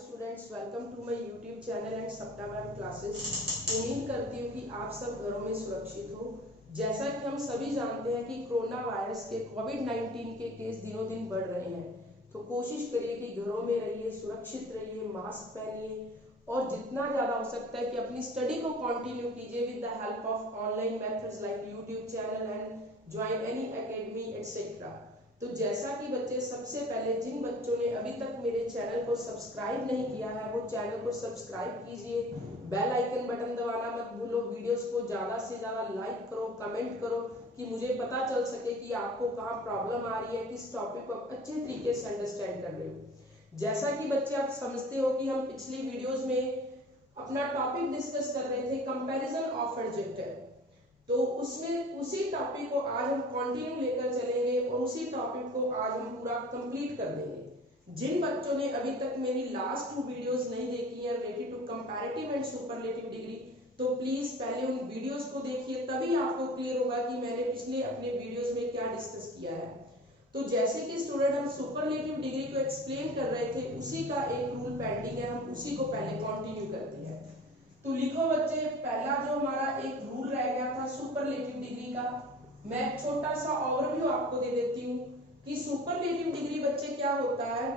Students, welcome to my YouTube channel and Sapta ma'am classes. उम्मीद करती हूँ कि आप सब घरों में सुरक्षित हो। जैसा कि हम सभी जानते हैं कि कोरोना वायरस के कोविड-19 के केस दिनों दिन बढ़ रहे हैं, तो कोशिश करिए कि घरों में रहिए, सुरक्षित रहिए, मास्क पहनिए और जितना ज़्यादा हो सकता है कि अपनी स्टडी को कंटिन्यू कीजिए with the help of online methods like YouTube channel and join any academy etcetera. तो जैसा कि बच्चे, सबसे पहले जिन बच्चों ने अभी तक मेरे चैनल को सब्सक्राइब नहीं किया है वो चैनल को सब्सक्राइब कीजिए, बेल आइकन बटन दबाना मत भूलो, वीडियोस को ज़्यादा से ज़्यादा लाइक करो, कमेंट करो कि मुझे पता चल सके कि आपको कहाँ प्रॉब्लम आ रही है, किस टॉपिक को आप अच्छे तरीके से अंडरस्टैंड कर रहे हो। जैसा कि बच्चे आप समझते हो कि हम पिछली वीडियोज में अपना टॉपिक डिस्कस कर रहे थे कंपैरिजन ऑफ एडजेक्टिव, तो उसमें उसी टॉपिक को आज हम कंटिन्यू लेकर चलेंगे और उसी टॉपिक को आज हम पूरा कंप्लीट कर देंगे। जिन बच्चों ने अभी तक मेरी लास्ट 2 वीडियोस नहीं देखी है related to comparative and superlative degree, तो प्लीज पहले उन वीडियोस को देखिए, तभी आपको क्लियर होगा कि मैंने पिछले अपने वीडियोस में क्या डिस्कस किया है। तो जैसे कि स्टूडेंट हम सुपरलेटिव डिग्री को एक्सप्लेन कर रहे थे, उसी का एक रूल पेंडिंग है, हम उसी को पहले कंटिन्यू करते हैं। तो लिखो बच्चे, पहला जो हमारा एक रूल रह गया था सुपरलेटिव डिग्री का, मैं एक छोटा सा ओवरव्यू आपको दे देती हूँ कि सुपरलेटिव डिग्री बच्चे क्या होता है।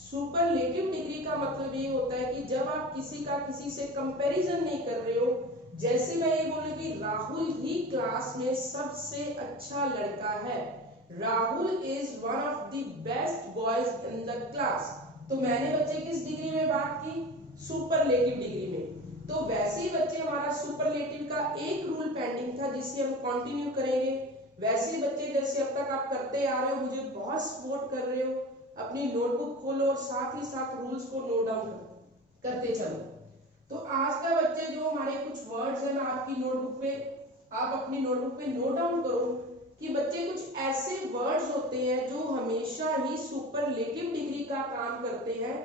सुपरलेटिव डिग्री का मतलब ये होता है कि जब आप किसी का किसी से कंपैरिजन नहीं कर रहे हो, जैसे मैं ये बोलूं कि राहुल ही क्लास में सबसे अच्छा लड़का है, Rahul is one of the best boys in the class, तो मैंने बच्चे किस डिग्री में बात की, सुपरलेटिव डिग्री में। तो वैसे ही बच्चे हमारा सुपरलेटिव का एक रूल पेंडिंग था जिसे हम कंटिन्यू करेंगे। वैसे ही बच्चे जैसे अब तक आप करते आ रहे हो, मुझे बहुत सपोर्ट कर रहे हो, अपनी नोटबुक खोलो और साथ ही साथ रूल्स को नोट डाउन करते चलो। तो आज का बच्चे जो हमारे कुछ वर्ड्स हैं, मैं आपकी नोटबुक पे, आप अपनी नोटबुक पे नोट डाउन करो कि बच्चे कुछ ऐसे वर्ड्स होते हैं जो हमेशा ही सुपरलेटिव डिग्री का काम करते हैं,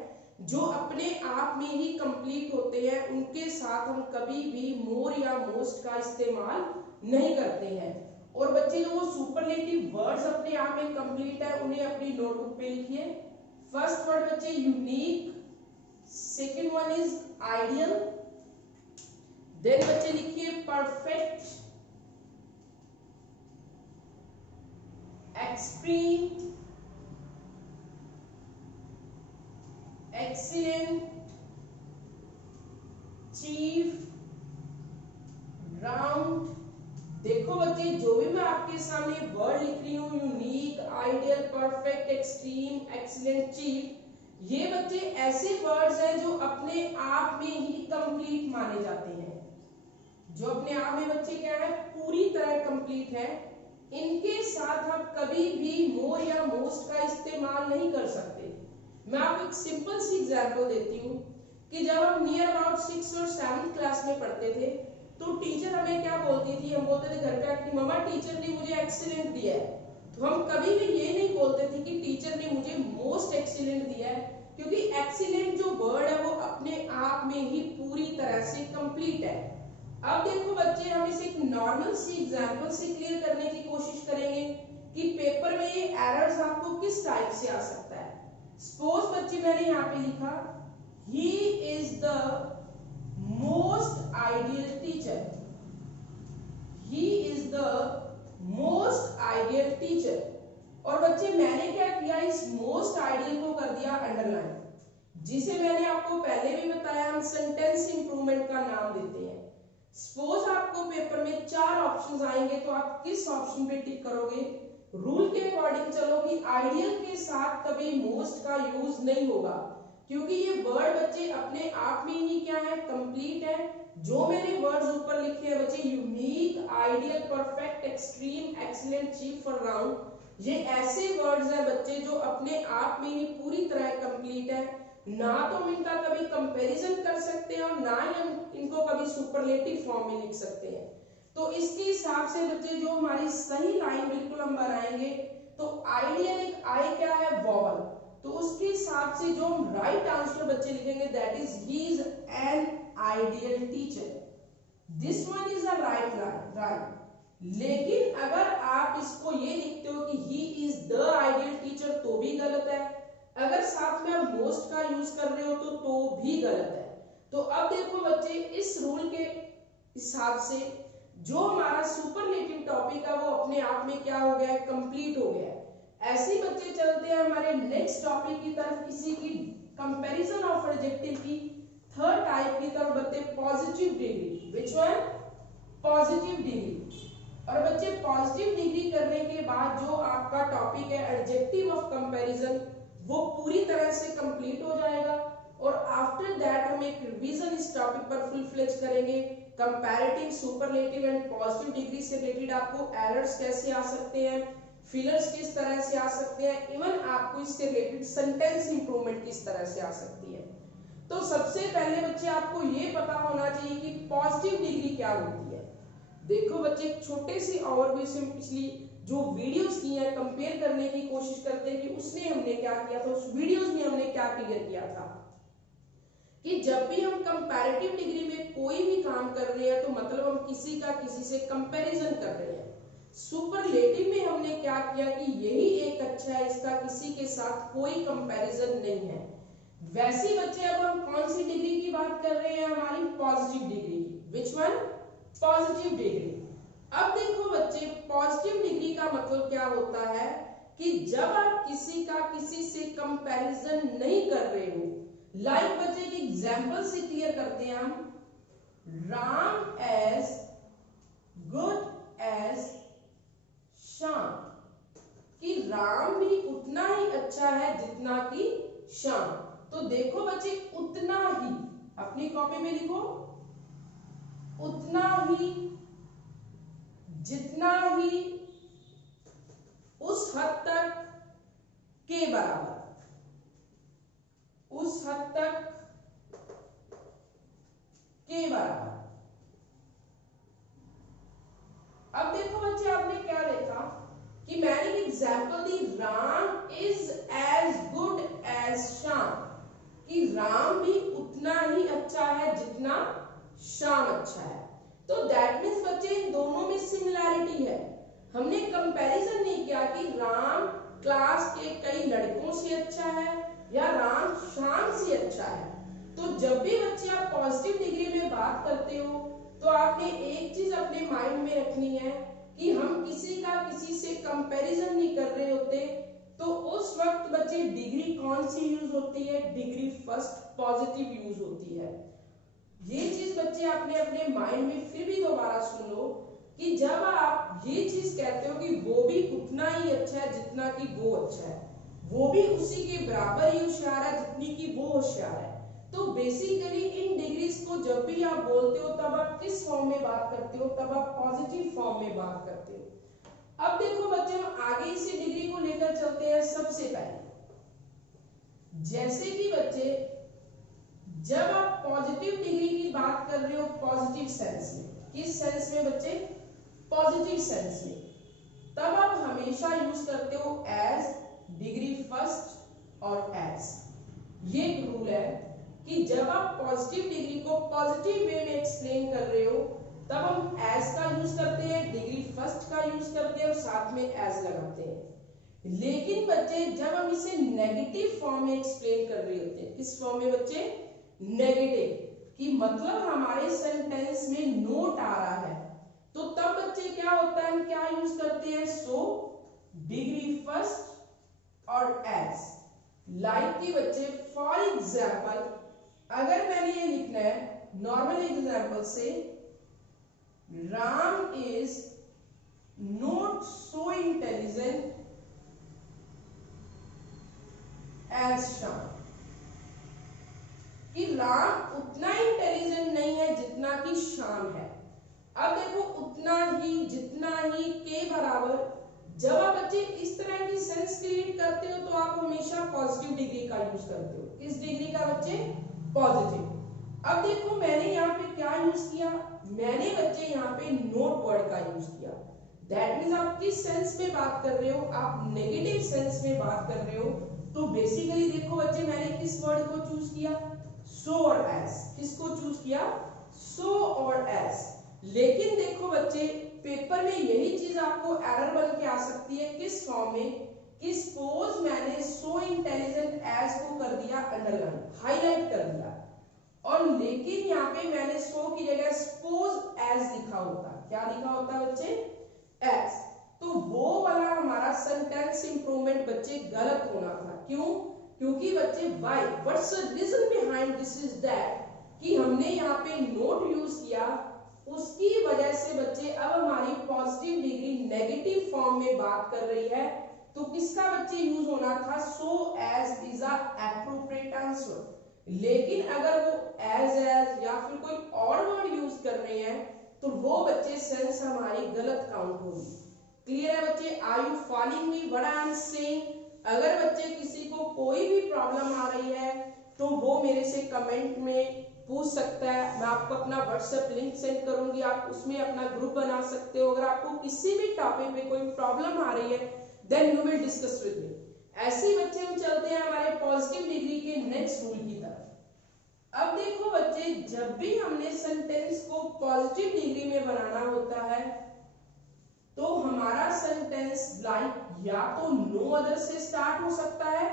जो अपने आप में ही कंप्लीट होते हैं, उनके साथ हम कभी भी मोर या मोस्ट का इस्तेमाल नहीं करते हैं। और बच्चे जो वो सुपरलेटिव वर्ड्स अपने आप में कंप्लीट है, उन्हें अपनी नोटबुक पे लिखिए। फर्स्ट वर्ड बच्चे unique, second one is ideal, then बच्चे लिखिए perfect, extreme, excellent, chief, round. देखो बच्चे, जो भी मैं आपके सामने वर्ड लिख रही हूँ, unique, ideal, perfect, extreme, excellent, chief, ये बच्चे ऐसे वर्ड्स हैं जो अपने आप में ही कंप्लीट माने जाते हैं, जो अपने आप में बच्चे क्या है, पूरी तरह कंप्लीट है। इनके साथ आप कभी भी मोर या मोस्ट का इस्तेमाल नहीं कर सकते। मैं आपको एक सिंपल सी एग्जांपल देती हूँ कि जब हम नियर अबाउट 6 और 7 क्लास में पढ़ते थे, तो टीचर हमें क्या बोलती थी, हम बोलते थे घर पे आके, मम्मा टीचर ने मुझे एक्सीलेंट दिया है। तो हम कभी भी ये नहीं बोलते थे कि टीचर ने मुझे मोस्ट एक्सीलेंट दिया है, क्योंकि एक्सीलेंट जो वर्ड है वो अपने आप में ही पूरी तरह से कंप्लीट है। अब देखो बच्चे, हम इसे एक नॉर्मल सी एग्जांपल से क्लियर करने की कोशिश करेंगे कि पेपर में ये एरर्स आपको किस टाइप से आ सकता है। सपोज बच्चे मैंने यहाँ पे लिखा, he is the most ideal teacher, he is the most ideal teacher, और बच्चे मैंने क्या किया, इस मोस्ट आइडियल को कर दिया अंडरलाइन, जिसे मैंने आपको पहले भी बताया हम सेंटेंस इंप्रूवमेंट का नाम देते हैं। सपोज आपको पेपर में 4 ऑप्शंस आएंगे, तो आप किस ऑप्शन पे टिक करोगे। रूल के अकॉर्डिंग चलो कि आइडियल के साथ कभी मोस्ट का यूज नहीं होगा, क्योंकि ये वर्ड बच्चे अपने आप में ही क्या है, कंप्लीट है। जो मैंने वर्ड्स ऊपर लिखे हैं बच्चे, unique, ideal, perfect, extreme, excellent, chief और राउंड, ये ऐसे वर्ड्स हैं बच्चे जो अपने आप में ही पूरी तरह कंप्लीट है। ना तो हम इनका कभी कंपैरिजन कर सकते हैं और ना ही हम इनको कभी सुपरलेटिव फॉर्म में लिख सकते हैं। तो इसके हिसाब से बच्चे जो हमारी सही लाइन बिल्कुल हम बनाएंगे, तो आइडियल, एक आई क्या है, वॉवल, तो उसके हिसाब से जो हम राइट आंसर बच्चे लिखेंगे, that is he is an ideal teacher, this one is a right right. लेकिन अगर आप इसको ये लिखते हो कि he is the ideal teacher, तो भी गलत है। अगर साथ में आप मोस्ट का यूज कर रहे हो तो भी गलत है। तो अब देखो बच्चे, इस रूल के हिसाब से जो हमारा सुपरलेटिव टॉपिक है वो अपने आप में क्या हो गया है, कंप्लीट हो गया है। ऐसे ही बच्चे चलते हैं हमारे नेक्स्ट टॉपिक की तरफ, इसी की कंपैरिजन ऑफ एडजेक्टिव की थर्ड टाइप की तरफ बच्चे, positive degree. Which one? Positive degree. और बच्चे पॉजिटिव डिग्री करने के बाद जो आपका टॉपिक है एडजेक्टिव ऑफ कंपैरिजन, वो पूरी तरह से कंप्लीट हो जाएगा। और आफ्टर दैट हम एक रिवीजन इस टॉपिक पर फुल फ्लेज करेंगे। Comparative, superlative and positive degree से रिलेटेड आपको एरर्स कैसे आ सकते हैं, फिलर्स किस तरह से आ सकते हैं, इवन आपको इससे रिलेटेड सेंटेंस इंप्रूवमेंट किस तरह से आ सकती है। तो सबसे पहले बच्चे आपको ये पता होना चाहिए कि पॉजिटिव डिग्री क्या होती है। देखो बच्चे, छोटे से ओवरव्यू से पिछली जो वीडियोस की हैं कंपेयर करने की कोशिश करते हैं कि उसने हमने क्या किया था, उस वीडियोस में हमने क्या क्लियर किया था कि जब भी हम कंपैरेटिव डिग्री में कोई भी काम कर रहे हैं तो मतलब हम किसी का किसी से कंपैरिजन कर रहे हैं। सुपरलेटिव में हमने क्या किया कि यही एक अच्छा है, इसका किसी के साथ कोई कंपैरिजन नहीं है। वैसे बच्चे अब हम कौन सी डिग्री की बात कर रहे हैं, हमारी पॉजिटिव डिग्री की। Which one? Positive degree. अब देखो बच्चे, पॉजिटिव डिग्री का मतलब क्या होता है कि जब आप किसी का किसी से कंपैरिजन नहीं कर रहे हो। लाइक बच्चे की एग्जांपल से क्लियर करते हैं हम, Ram as good as Shyam, कि राम भी उतना ही अच्छा है जितना कि श्याम। तो देखो बच्चे, उतना ही, अपनी कॉपी में लिखो, उतना ही, जितना ही, उस हद तक, के बराबर, उस हद तक, के बराबर। अब देखो बच्चे, आपने क्या देखा कि मैंने एक एग्जांपल दी, Ram is as good as Shyam, कि राम भी उतना ही अच्छा है जितना श्याम अच्छा है। तो दैट मीन्स बच्चे, इन दोनों में सिमिलैरिटी है। हमने कंपैरिजन नहीं किया कि राम क्लास के कई लड़कों से अच्छा है या राम श्याम से अच्छा है। तो जब भी बच्चे आप पॉजिटिव डिग्री में बात करते हो तो आपने एक चीज अपने माइंड में रखनी है कि हम किसी का किसी से कंपैरिजन नहीं कर रहे होते। तो उस वक्त बच्चे डिग्री कौन सी यूज होती है, डिग्री फर्स्ट पॉजिटिव यूज होती है। ये चीज बच्चे आपने अपने माइंड में फिर भी दोबारा सुन लो कि जब आप ये चीज कहते हो कि वो भी उतना ही अच्छा है जितना कि वो अच्छा है, वो भी उसी के बराबर ही होशियार है जितनी कि वो होशियार है। तो बेसिकली इन डिग्रीज को जब भी आप बोलते हो तब आप किस फॉर्म में बात करते हो, तब आप पॉजिटिव फॉर्म में बात करते हो। अब देखो बच्चे, हम आगे इसी डिग्री को लेकर चलते हैं। सबसे पहले जैसे कि बच्चे, जब आप पॉजिटिव डिग्री की बात कर रहे हो पॉजिटिव सेंस में, किस सेंस में बच्चे, पॉजिटिव सेंस में, तब आप हमेशा यूज करते हो एज, डिग्री फर्स्ट और एज। ये एक रूल है कि जब आप पॉजिटिव डिग्री को पॉजिटिव वे में एक्सप्लेन कर रहे हो तब हम एज का यूज करते हैं, डिग्री फर्स्ट का यूज करते हैं और साथ में एज लगाते हैं। लेकिन बच्चे जब हम इसे नेगेटिव फॉर्म में एक्सप्लेन कर रहे होते हैं, किस फॉर्म में बच्चे, नेगेटिव, कि मतलब हमारे सेंटेंस में नोट आ रहा है, तो तब बच्चे क्या होता है, हम क्या यूज करते हैं, सो, डिग्री फर्स्ट और एज। लाइक की बच्चे, फॉर एग्जाम्पल अगर मैंने ये लिखना है नॉर्मल एग्जाम्पल से, Ram is not so intelligent as Shyam, कि राम उतना इंटेलिजेंट नहीं है जितना कि श्याम है। अब देखो, उतना ही, जितना ही, के बराबर, जब आप बच्चे इस तरह की सेंस क्रिएट करते हो तो आप हमेशा पॉजिटिव डिग्री का यूज करते हो। किस डिग्री का बच्चे, पॉजिटिव। अब देखो मैंने यहाँ पे क्या यूज किया, मैंने बच्चे यहाँ पे नोट वर्ड का यूज किया। दैट मीन्स आप किस सेंस में बात कर रहे हो, आप नेगेटिव सेंस में बात कर रहे हो। तो बेसिकली देखो बच्चे, मैंने किस वर्ड को चूज किया, सो और एज। किसको चूज किया, सो और एज। लेकिन देखो बच्चे, पेपर में यही चीज आपको एरर बन के आ सकती है, किस फॉर्म में, कि सपोज मैंने so intelligent as underline highlight कर दिया, और लेकिन यहाँ पे मैंने सो की जगह सपोज एज लिखा होता, क्या लिखा होता बच्चे, एज, तो वो वाला हमारा सेंटेंस इंप्रूवमेंट बच्चे गलत होना था। क्यों? क्योंकि बच्चे why, what's the reason behind this is that, कि हमने यहाँ पे नोट यूज किया, उसकी वजह से बच्चे अब हमारी पॉजिटिव डिग्री नेगेटिव फॉर्म में बात कर रही है, तो किसका बच्चे यूज होना था, so as is a appropriate answer. लेकिन अगर वो एज या फिर कोई और वर्ड यूज कर रहे हैं तो वो बच्चे सेंस हमारी गलत काउंट होगी। क्लियर है बच्चे? Are you following me what I am saying? अगर बच्चे किसी को कोई भी प्रॉब्लम आ रही है तो वो मेरे से कमेंट में पूछ सकता है, मैं आपको अपना व्हाट्सएप लिंक सेंड करूंगी, आप उसमें अपना ग्रुप बना सकते हो। अगर आपको किसी भी टॉपिक पे कोई प्रॉब्लम आ रही है then you will discuss with me. ऐसे ही बच्चे हम चलते हैं हमारे पॉजिटिव डिग्री के नेक्स्ट रूल की तरफ। अब देखो बच्चे, जब भी हमने सेंटेंस को पॉजिटिव डिग्री में बनाना होता है तो हमारा सेंटेंस लाइक या तो नो अदर से स्टार्ट हो सकता है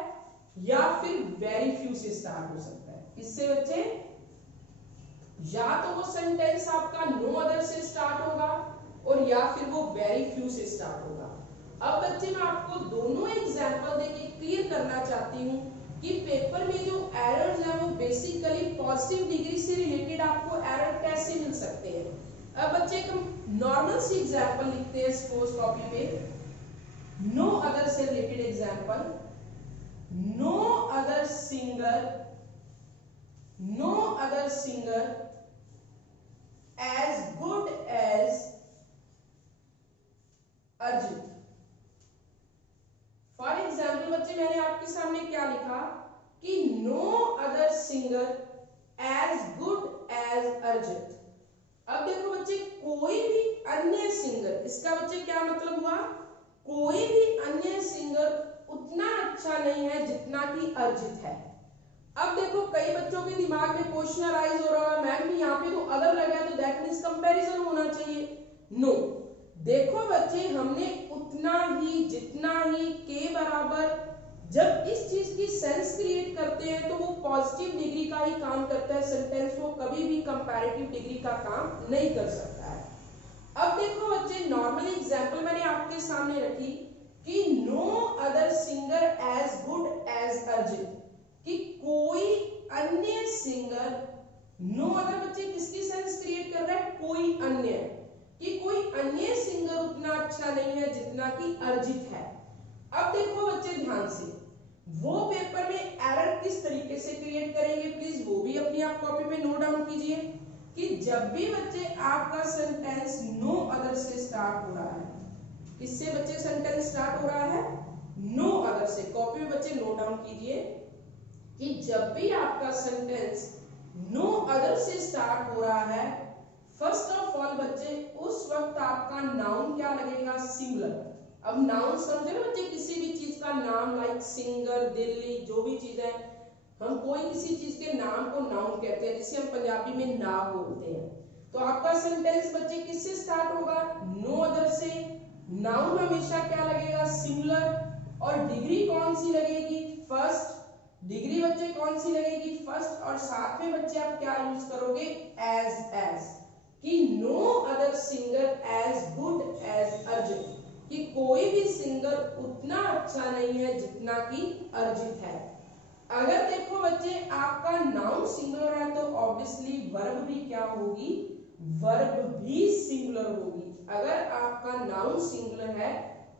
या फिर वेरी फ्यू से स्टार्ट हो सकता है। किससे बच्चे? या तो वो सेंटेंस आपका नो अदर से स्टार्ट होगा और या फिर वो वेरी फ्यू से स्टार्ट होगा। अब बच्चे मैं आपको दोनों एग्जांपल देके क्लियर करना चाहती हूँ कि पेपर में जो एरर्स हैं वो बेसिकली पॉजिटिव डिग्री से रिलेटेड आपको एरर कैसे मिल सकते हैं। अब बच्चे हम नॉर्मल सी एग्जांपल लिखते हैं सपोज कॉपी पे, नो अदर से related example, no other singer as good as Arijit. For example बच्चे मैंने आपके सामने क्या लिखा कि no other singer as good as Arijit. अब देखो बच्चे, कोई भी अन्य सिंगर, इसका बच्चे क्या मतलब हुआ, कोई भी अन्य सिंगर उतना अच्छा नहीं है जितना कि अर्जित है। अब देखो कई बच्चों के दिमाग में क्वेश्चन अराइज हो रहा है, मैम यहाँ पे तो अदर लगा है तो दैट मींस कंपैरिजन होना चाहिए। नो, देखो बच्चे हमने उतना ही जितना ही के बराबर जब इस चीज की सेंस क्रिएट करते हैं तो वो पॉजिटिव डिग्री का ही काम करता है, सेंटेंस वो कभी भी कंपैरेटिव डिग्री का काम नहीं कर सकता है। अब देखो बच्चे, नॉर्मल एग्जांपल मैंने आपके सामने रखी कि no other singer as good as Arijit, कि कोई अन्य सिंगर, नो अदर बच्चे किसकी सेंस क्रिएट कर रहा है, कोई अन्य, कि कोई अन्य सिंगर उतना अच्छा नहीं है जितना कि अर्जित है। अब देखो बच्चे ध्यान से, वो पेपर में एरर किस तरीके से क्रिएट करेंगे, प्लीज वो भी अपनी आप कॉपी पे नोट डाउन कीजिए कि जब भी बच्चे आपका सेंटेंस नो अदर से स्टार्ट हो रहा है, किससे बच्चे सेंटेंस स्टार्ट हो रहा है, नो अदर से, कॉपी में बच्चे नोट डाउन कीजिए कि जब भी आपका सेंटेंस नो अदर से स्टार्ट हो रहा है, फर्स्ट ऑफ ऑल बच्चे उस वक्त आपका नाउन क्या लगेगा, सिंगुलर। अब नाउन समझे ना बच्चे, किसी भी चीज का नाम, लाइक सिंगर, दिल्ली, जो भी चीज है, हम कोई किसी चीज के नाम को नाउन कहते हैं, जिसे हम पंजाबी में ना बोलते हैं। तो आपका सेंटेंस बच्चे किससे स्टार्ट होगा, नो अदर से। नाउन हमेशा क्या लगेगा, सिंगुलर, और डिग्री कौन सी लगेगी, फर्स्ट। डिग्री बच्चे कौन सी लगेगी, फर्स्ट, और साथ में बच्चे आप क्या यूज करोगे, एज, कि no other singer as good as Arijit, कि कोई भी सिंगर उतना अच्छा नहीं है जितना कि अर्जित है। अगर देखो बच्चे आपका नाउन सिंगुलर है तो ऑब्वियसली वर्ब भी क्या होगी, वर्ब भी सिंगुलर होगी। अगर आपका नाउन सिंगुलर है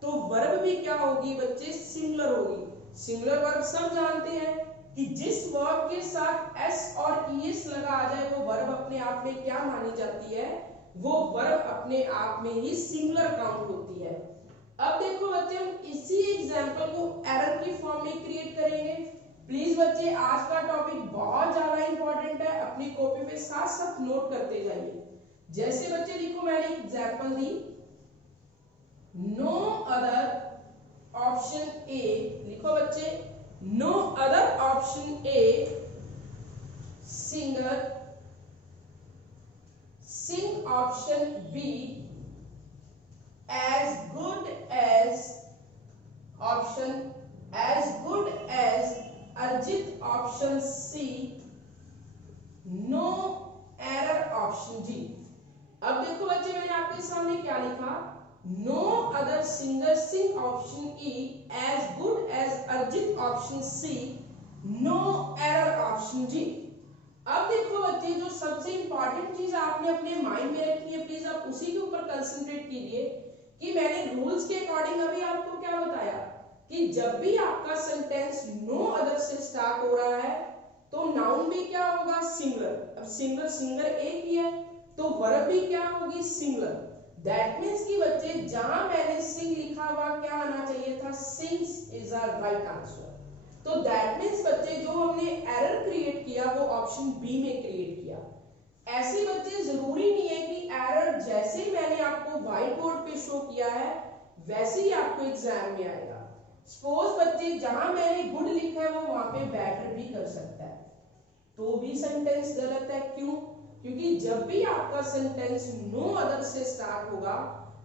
तो वर्ब भी क्या होगी बच्चे, सिंगुलर होगी। सिंगुलर वर्ब सब जानते हैं कि जिस वर्ब के साथ एस और ईएस लगा आ जाए वो वर्ब अपने आप में क्या मानी जाती है, वो वर्ब अपने आप में ही सिंगुलर काउंट होती है। अब देखो बच्चे हम इसी एग्जांपल को एरर की फॉर्म में क्रिएट करेंगे। प्लीज बच्चे आज का टॉपिक बहुत ज्यादा इंपॉर्टेंट है, अपनी कॉपी पे साथ साथ नोट करते जाइए। जैसे बच्चे लिखो, मैंने एग्जांपल दी, नो अदर ऑप्शन ए, लिखो बच्चे, no other option A singer sing option B as good as option, as good as Arjit option option C no error option G. अब देखो बच्चे मैंने आपके सामने क्या लिखा, no other singer sing option E as good as Arijit option C, no error option G. अब देखो बच्चे जो सबसे इंपॉर्टेंट चीज आपने अपने माइंड में रखनी है, प्लीज आप उसी के ऊपर कंसंट्रेट कीजिए कि मैंने रूल्स के अकॉर्डिंग अभी आपको क्या बताया कि जब भी आपका सेंटेंस नो अदर से स्टार्ट हो रहा है तो नाउन भी क्या होगा, सिंगुलर। अब सिंगुलर सिंगुलर एक ही है तो वर्ब भी क्या होगी, सिंगुलर। दैट मीन्स कि बच्चे जहां मैंने सिंग लिखा हुआ क्या आना चाहिए था, sings is a right answer. तो दैट मीन्स बच्चे जो हमने एरर क्रिएट किया वो ऑप्शन बी में क्रिएट किया। ऐसे बच्चे जरूरी नहीं है कि एरर जैसे मैंने आपको व्हाइट बोर्ड पे शो किया है वैसे ही आपको एग्जाम में आएगा। सपोज बच्चे जहां मैंने गुड लिखा है वो वहां पे बेटर भी कर सकता है तो भी सेंटेंस गलत है। क्यों? क्योंकि जब भी आपका सेंटेंस नो अदर से स्टार्ट होगा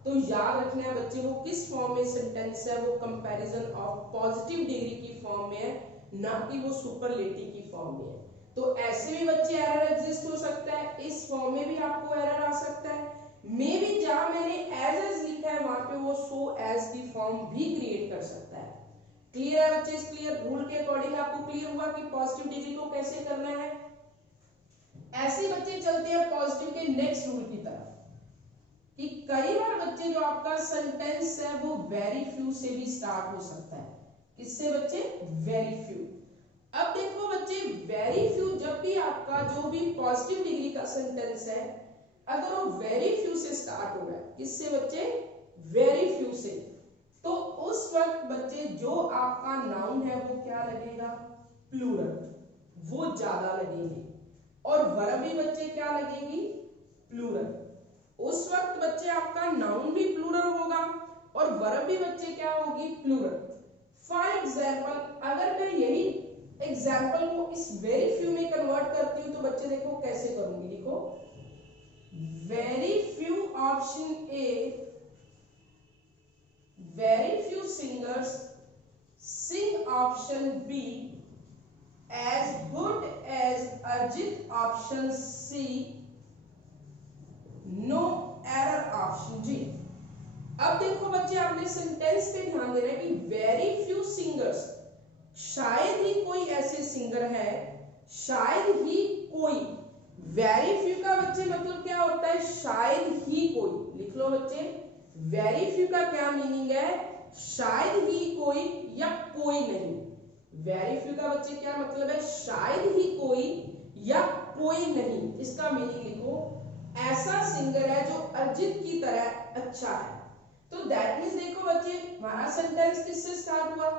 तो याद रखना है बच्चे वो किस फॉर्म में सेंटेंस है, वो कंपैरिजन ऑफ पॉजिटिव डिग्री की फॉर्म में है, ना कि वो सुपरलेटिव की फॉर्म में है। तो ऐसे भी बच्चे एरर एग्जिस्ट हो सकता है, इस फॉर्म में भी आपको एरर आ सकता है। मे बी जहां मैंने एज लिखा है वहां पे वो सो एज की फॉर्म भी क्रिएट कर सकता है। क्लियर है बच्चे? इस क्लियर रूल के अकॉर्डिंग आपको क्लियर हुआ कि पॉजिटिव डिग्री को कैसे करना है। ऐसे बच्चे चलते हैं पॉजिटिव के नेक्स्ट रूल की तरफ कि कई बार बच्चे जो आपका सेंटेंस है वो वेरी फ्यू से भी स्टार्ट हो सकता है। किससे बच्चे? Very few. अब देखो बच्चे वेरी फ्यू जब भी आपका जो भी पॉजिटिव डिग्री का सेंटेंस है अगर वो वेरी फ्यू से स्टार्ट हो रहा है, किससे बच्चे? वेरी फ्यू से, तो उस वक्त बच्चे जो आपका नाउन है वो क्या लगेगा? प्लूरल, वो ज्यादा लगेंगे। और वर्ब भी बच्चे क्या लगेगी? प्लूरल। उस वक्त बच्चे आपका नाउन भी प्लूरल होगा और वर्ब भी बच्चे क्या होगी? प्लूरल। फॉर एग्जाम्पल अगर मैं यही एग्जाम्पल को इस वेरी फ्यू में कन्वर्ट करती हूं तो बच्चे देखो कैसे करूंगी। देखो very few option A, very few singers sing option B, as good as Arijit option C, no error option G. अब देखो बच्चे आपने सेंटेंस पे ध्यान देना है कि वेरी फ्यू सिंगर्स, शायद ही कोई ऐसे सिंगर है, शायद ही कोई। वेरी फ्यू का बच्चे मतलब क्या होता है? शायद ही कोई। लिख लो बच्चे, वेरी फ्यू का क्या मीनिंग है? शायद ही कोई या कोई नहीं। वेरी फ्यू का बच्चे क्या मतलब है? शायद ही कोई या कोई नहीं। इसका मीनिंग लिखो, ऐसा सिंगर है जो अरिजीत की तरह अच्छा है। तो दैट मीन्स देखो बच्चे हमारा सेंटेंस किससे स्टार्ट हुआ?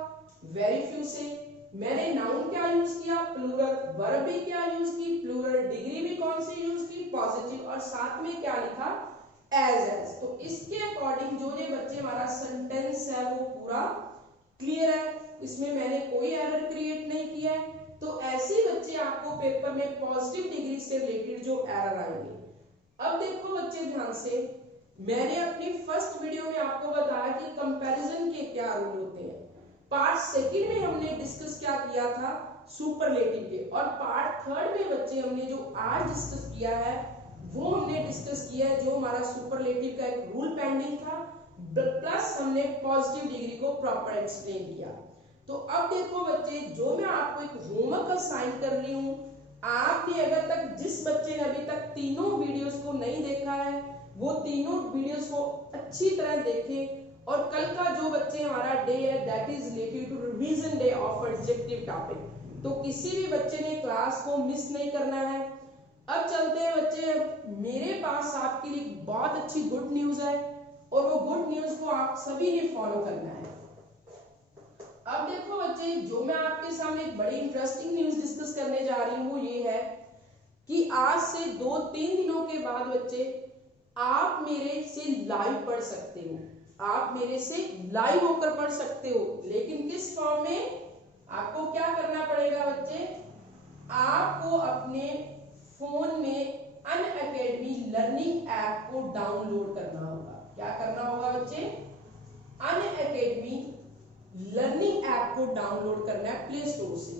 वेरी फ्यू से। मैंने नाउन क्या यूज किया? प्लूरल। वर्ब भी क्या यूज की? प्लूरल। डिग्री भी कौन सी यूज की? पॉजिटिव। और साथ में क्या लिखा? एज। तो इसके अकॉर्डिंग जो ये बच्चे हमारा सेंटेंस है वो पूरा क्लियर है, इसमें मैंने कोई एरर क्रिएट नहीं किया है। तो ऐसे बच्चे आपको पेपर में पॉजिटिव डिग्री से रिलेटेड जो एरर आएंगे। अब देखो बच्चे ध्यान से, मैंने अपनी फर्स्ट वीडियो में आपको बताया कि कंपैरिजन के क्या रूल होते हैं। पार्ट सेकंड में हमने डिस्कस क्या किया था? सुपरलेटिव के। और पार्ट थर्ड में बच्चे हमने जो आज डिस्कस किया है वो हमने डिस्कस किया है जो हमारा सुपरलेटिव का एक रूल पेंडिंग था, प्लस हमने पॉजिटिव डिग्री को प्रॉपर एक्सप्लेन किया। तो अब देखो बच्चे जो मैं आपको एक होमवर्क असाइन कर रही हूं, आपने अगर तक जिस बच्चे ने अभी तक तीनों वीडियोस को नहीं देखा है वो तीनों वीडियोस को अच्छी तरह देखें। और कल का जो बच्चे हमारा डे है that is related to revision day of adjective topic, तो किसी भी बच्चे ने क्लास को मिस नहीं करना है। अब चलते हैं बच्चे, मेरे पास आपके लिए बहुत अच्छी गुड न्यूज है और वो गुड न्यूज को आप सभी ने फॉलो करना है। अब देखो बच्चे जो मैं आपके सामने एक बड़ी इंटरेस्टिंग न्यूज डिस्कस करने जा रही हूँ वो ये है कि आज से 2-3 दिनों के बाद बच्चे आप मेरे से लाइव पढ़ सकते हो। आप मेरे से लाइव होकर पढ़ सकते हो, लेकिन किस फॉर्म में? आपको क्या करना पड़ेगा बच्चे? आपको अपने फोन में अनअकैडमी लर्निंग ऐप को डाउनलोड करना होगा। क्या करना होगा बच्चे? अनअकैडमी लर्निंग ऐप को डाउनलोड करना है प्ले स्टोर से।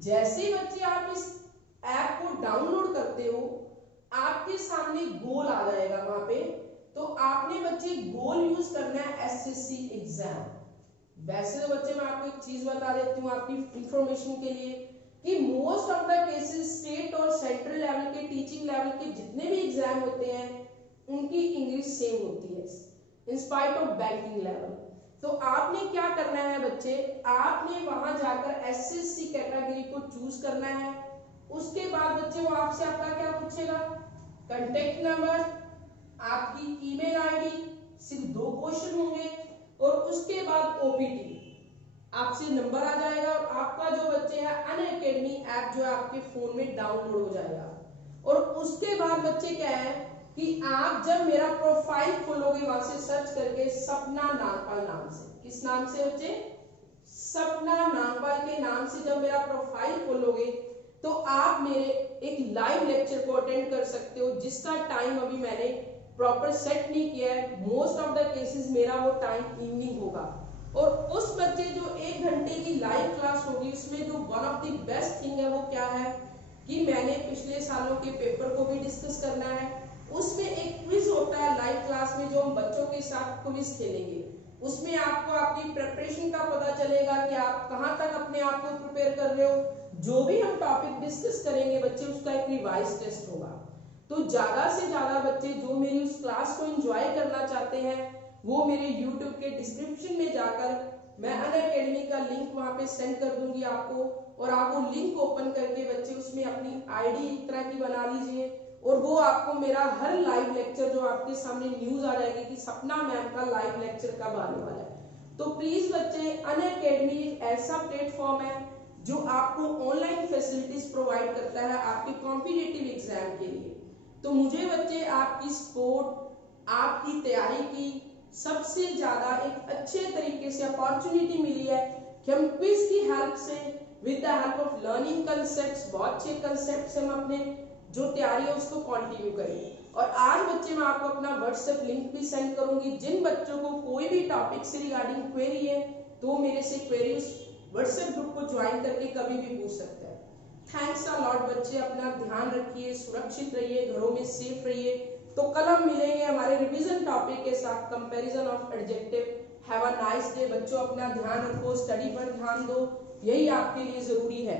जैसे ही बच्चे आप इस ऐप को डाउनलोड करते हो, आपके सामने गोल आ जाएगा वहां पे। तो आपने बच्चे गोल यूज करना है एसएससी एग्जाम। वैसे तो बच्चे मैं आपको एक चीज बता देती हूँ आपकी इंफॉर्मेशन के लिए कि most of the cases state और सेंट्रल लेवल के टीचिंग लेवल के जितने भी एग्जाम होते हैं उनकी इंग्लिश सेम होती है in spite of banking level. तो आपने क्या करना है बच्चे, आपने वहां जाकर एसएससी कैटेगरी को चूज करना है। उसके बाद बच्चे वो आपसे आपका क्या पूछेगा, कांटेक्ट नंबर, आपकी ईमेल आईडी, सिर्फ 2 क्वेश्चन होंगे और उसके बाद ओपीटी आपसे नंबर आ जाएगा और आपका जो बच्चे है अनअकैडमी ऐप जो है आपके फोन में डाउनलोड हो जाएगा। और उसके बाद बच्चे क्या है कि आप जब मेरा प्रोफाइल खोलोगे वहां से सर्च करके सपना नागपाल नाम से, किस नाम से बच्चे, सपना नागपाल के नाम से जब मेरा प्रोफाइल खोलोगे तो आप मेरे एक लाइव लेक्चर को अटेंड कर सकते हो, जिसका टाइम अभी मैंने प्रॉपर सेट नहीं किया है। मोस्ट ऑफ द केसेस मेरा वो टाइम इवनिंग होगा और उस बच्चे जो 1 घंटे की लाइव क्लास होगी उसमें जो one of the best thing है वो क्या है कि मैंने पिछले सालों के पेपर को भी डिस्कस करना है। उसमें एक क्विज होता है लाइव क्लास में जो हम बच्चों के साथ क्विज खेलेंगे। उसमें आपको आपकी प्रिपरेशन का पता चलेगा कि आप कहां तक अपने आप को प्रिपेयर कर रहे हो। जो भी हम टॉपिक डिस्कस करेंगे बच्चे उसका एक रिवाइज टेस्ट होगा। तो ज्यादा से ज्यादा बच्चे जो मेरी उस क्लास को एंजॉय करना चाहते हैं वो मेरे YouTube के डिस्क्रिप्शन में जाकर मैं अनअकैडमी का लिंक वहां पे सेंड कर दूंगी आपको, और आप वो लिंक ओपन करके बच्चे उसमें अपनी आईडी एक तरह की बना लीजिए और वो आपको मेरा हर लाइव लेक्चर जो आपके सामने न्यूज आ जाएगी कि सपना मैम का लाइव लेक्चर कब आने वाला है। तो प्लीज बच्चे अनअकैडमी एक ऐसा प्लेटफॉर्म है जो आपको ऑनलाइन फैसिलिटीज प्रोवाइड करता है आपके कॉम्पिटिटिव एग्जाम के लिए। तो मुझे बच्चे आपकी सपोर्ट, आपकी तैयारी की सबसे ज्यादा एक अच्छे तरीके से अपॉर्चुनिटी मिली है कि हम क्विज की हेल्प से with the help of learning concepts, बहुत अच्छे कंसेप्ट्स हम अपने जो तैयारी है उसको कंटिन्यू करेंगे। और आज बच्चे मैं आपको अपना व्हाट्सएप लिंक भी सेंड करूंगी। जिन बच्चों को कोई भी टॉपिक से रिगार्डिंग क्वेरी है तो मेरे से क्वेरी उस व्हाट्सएप ग्रुप को ज्वाइन करके कभी भी पूछ सकते हैं। थैंक्स अ लॉट बच्चे, अपना ध्यान रखिए, सुरक्षित रहिए, घरों में सेफ रहिए। तो कल हम मिलेंगे हमारे रिवीजन टॉपिक के साथ, comparison of adjective. Have a nice day बच्चों, अपना ध्यान रखो, स्टडी पर ध्यान दो, यही आपके लिए जरूरी है।